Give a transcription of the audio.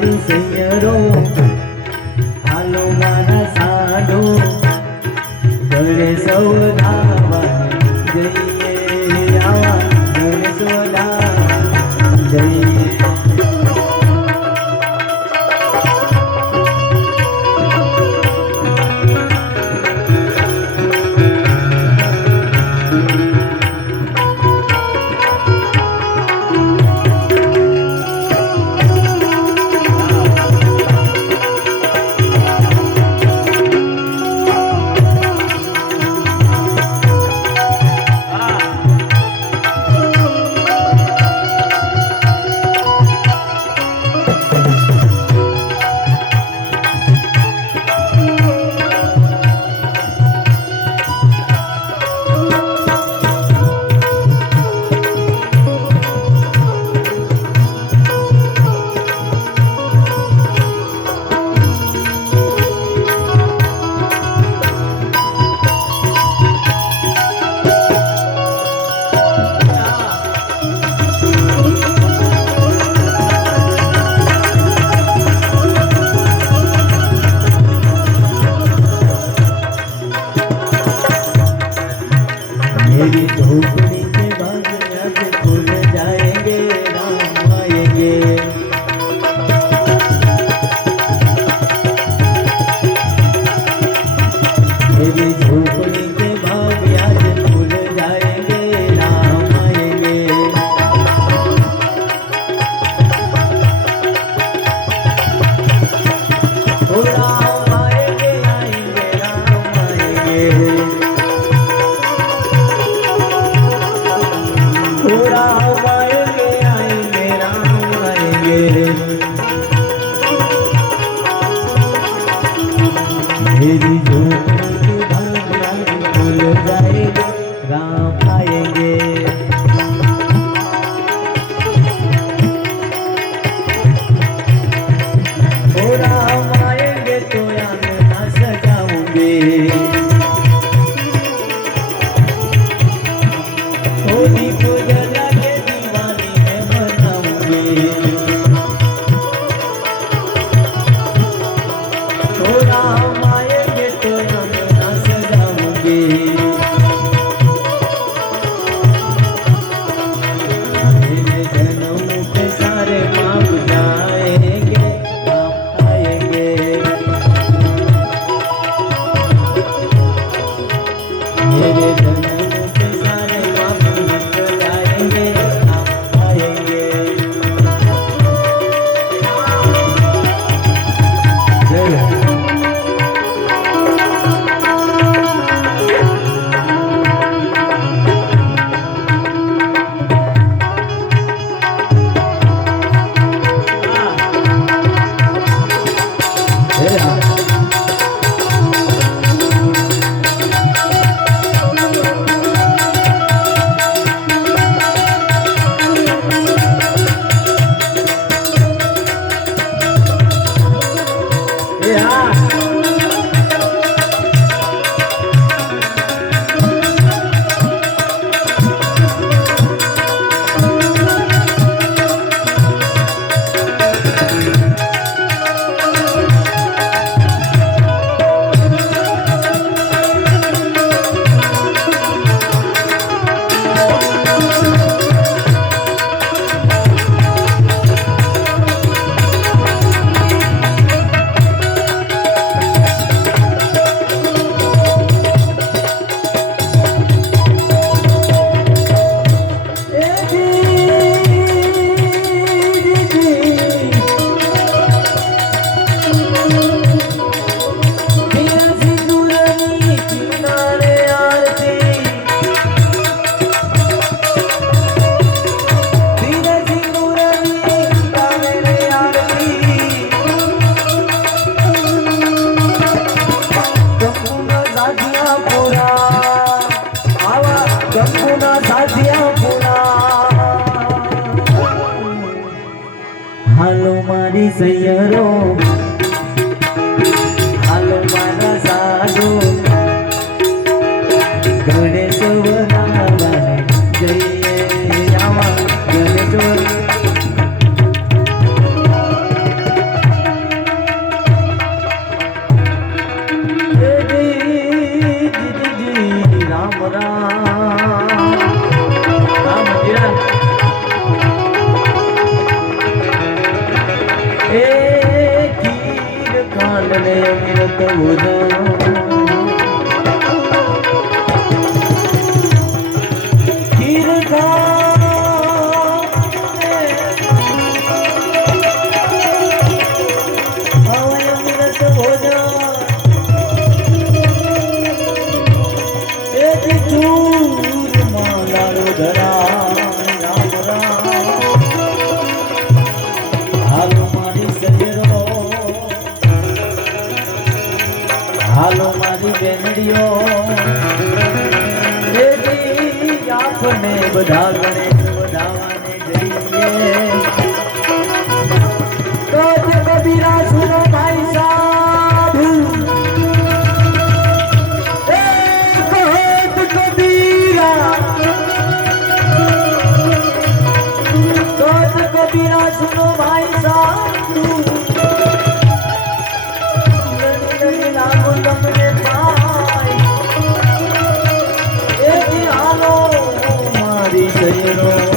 સાધુ સૈયરો હાલો મારા સાધુ. ગળે સૌ मेरी जो செய்யறோம் કયો દેવી આપને બધા ગણેશ વધાવાને જઈએ તો જ કબીરા સુનો ભાઈ સાધુ એ કહત કબીરા તો જ કબીરા સુનો ભાઈ સાધુ Thank you. Senhor.